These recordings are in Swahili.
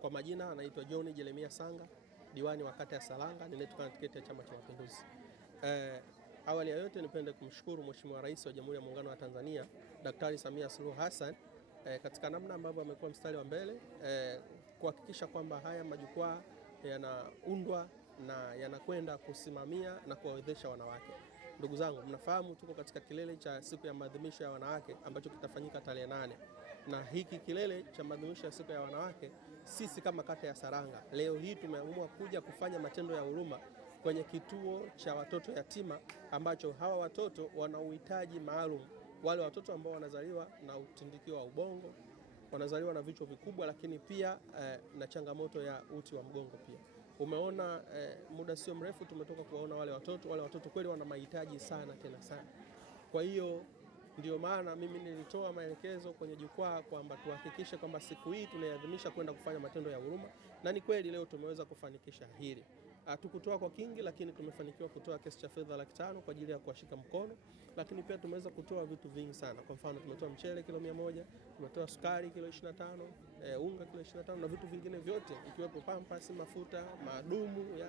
Kwa majina anaitwa John Jeremia Sanga, diwani wa kata ya Saranga, ninayetokana na tiketi ya Chama cha Mapinduzi. Awali ya yote nipende kumshukuru Mheshimiwa Rais wa Jamhuri ya Muungano wa Tanzania, Daktari Samia Suluhu Hassan katika namna ambavyo amekuwa mstari wa mbele kuhakikisha kwamba haya majukwaa yanaundwa na yanakwenda kusimamia na kuwawezesha wanawake. Ndugu zangu, mnafahamu tuko katika kilele cha siku ya maadhimisho ya wanawake ambacho kitafanyika tarehe 8. Na hiki kilele cha maadhimisho ya siku ya wanawake, sisi kama kata ya Saranga leo hii tumeamua kuja kufanya matendo ya huruma kwenye kituo cha watoto yatima ambacho hawa watoto wana uhitaji maalum. Wale watoto ambao wanazaliwa na utindikio wa ubongo, wanazaliwa na vichwa vikubwa, lakini pia na changamoto ya uti wa mgongo pia. Umeona muda sio mrefu tumetoka kuwaona wale watoto kweli wana mahitaji sana tena sana. Kwa hiyo ndio maana mimi nilitoa maelekezo kwenye jukwaa kwamba tuhakikishe kwamba siku hii tunaiadhimisha kwenda kufanya matendo ya huruma, na ni kweli leo tumeweza kufanikisha hili. Hatukutoa kwa kingi, lakini tumefanikiwa kutoa kiasi cha fedha 500,000 kwa ajili ya kuwashika mkono, lakini pia tumeweza kutoa vitu vingi sana. Kwa mfano tumetoa mchele kilo 100, tumetoa sukari kilo 25, unga kilo 25 na vitu vingine vyote ikiwepo pampers, mafuta, madumu ya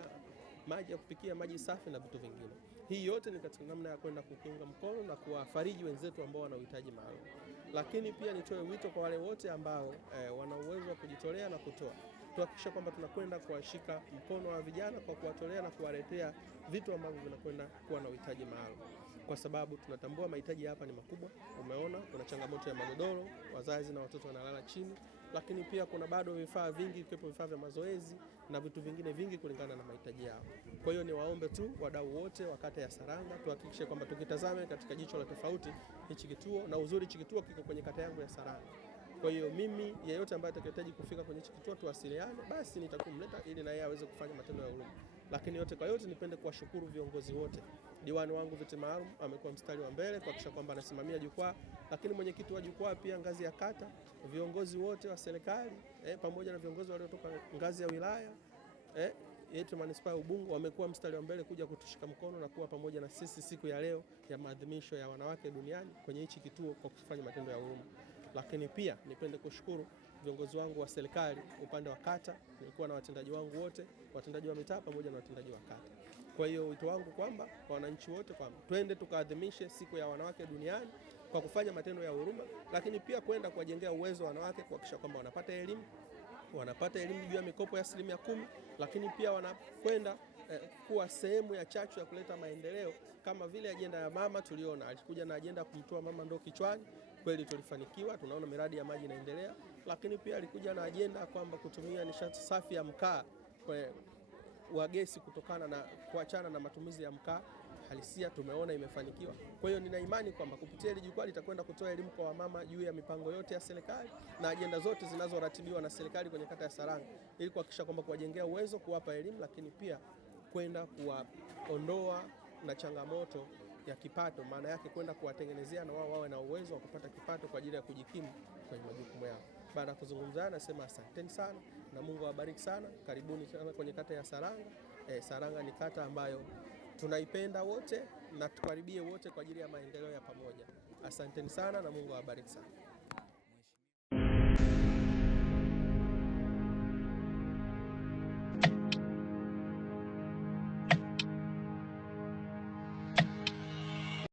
maji ya kupikia, maji safi na vitu vingine. Hii yote ni katika namna ya kwenda kukinga mkono na kuwafariji wenzetu ambao wana uhitaji maalum. Lakini pia nitoe wito kwa wale wote ambao wana uwezo wa kujitolea na kutoa. Tuhakikisha kwamba tunakwenda kuwashika mkono wa vijana kwa kuwatolea na kuwaletea vitu ambavyo vinakwenda kuwa na uhitaji maalum, kwa sababu tunatambua mahitaji hapa ni makubwa. Umeona kuna changamoto ya magodoro, wazazi na watoto wanalala chini, lakini pia kuna bado vifaa vingi ikiwepo vifaa vya mazoezi na vitu vingine vingi kulingana na mahitaji yao. Kwa hiyo ni waombe tu wadau wote wa kata ya Saranga tuhakikishe kwamba tukitazame katika jicho la tofauti hichi kituo, na uzuri hichi kituo kiko kwenye kata yangu ya Saranga. Kwa hiyo mimi yeyote ambaye atakayehitaji kufika kwenye kituo tuwasiliane, basi nitakumleta ili na yeye aweze kufanya matendo ya huruma. Lakini yote kwa yote nipende kuwashukuru viongozi wote. Diwani wangu viti maalum amekuwa mstari wa mbele kuhakikisha kwamba anasimamia jukwaa, lakini mwenyekiti wa jukwaa pia ngazi ya kata, viongozi wote wa serikali pamoja na viongozi waliotoka ngazi ya wilaya yetu manispaa ya Ubungo wamekuwa mstari wa mbele kuja kutushika mkono na kuwa pamoja na sisi siku ya leo ya maadhimisho ya wanawake duniani kwenye hichi kituo kwa kufanya matendo ya huruma. Lakini pia nipende kushukuru viongozi wangu wa serikali upande wa kata, nilikuwa na watendaji wangu wote, watendaji wa mitaa pamoja na watendaji wa kata. Kwa hiyo wito wangu kwamba kwa wananchi wote kwamba twende tukaadhimishe siku ya wanawake duniani kwa kufanya matendo ya huruma, lakini pia kwenda kuwajengea uwezo wanawake kuhakikisha kwamba wanapata elimu juu ya mikopo ya 10%, lakini pia wanakwenda kuwa sehemu ya chachu ya kuleta maendeleo, kama vile ajenda ya mama tuliona alikuja na ajenda kumtoa mama ndoo kichwani. Kweli tulifanikiwa, tunaona miradi ya maji inaendelea, lakini pia alikuja na ajenda kwamba kutumia nishati safi ya mkaa wa gesi kutokana na kuachana na matumizi ya mkaa halisia, tumeona imefanikiwa. Kwa hiyo nina imani kwamba kupitia hili jukwaa litakwenda kutoa elimu kwa wamama juu ya mipango yote ya serikali na ajenda zote zinazoratibiwa na serikali kwenye kata ya Saranga, ili kuhakikisha kwamba kuwajengea uwezo, kuwapa elimu, lakini pia kwenda kuwaondoa na changamoto ya kipato, maana yake kwenda kuwatengenezea na wao wawe na uwezo wa kupata kipato kwa ajili ya kujikimu kwenye majukumu yao. Baada ya kuzungumza nasema asanteni sana na Mungu awabariki sana. Karibuni sana kwenye kata ya Saranga. Saranga ni kata ambayo tunaipenda wote na tukaribie wote kwa ajili ya maendeleo ya pamoja. Asanteni sana na Mungu awabariki sana.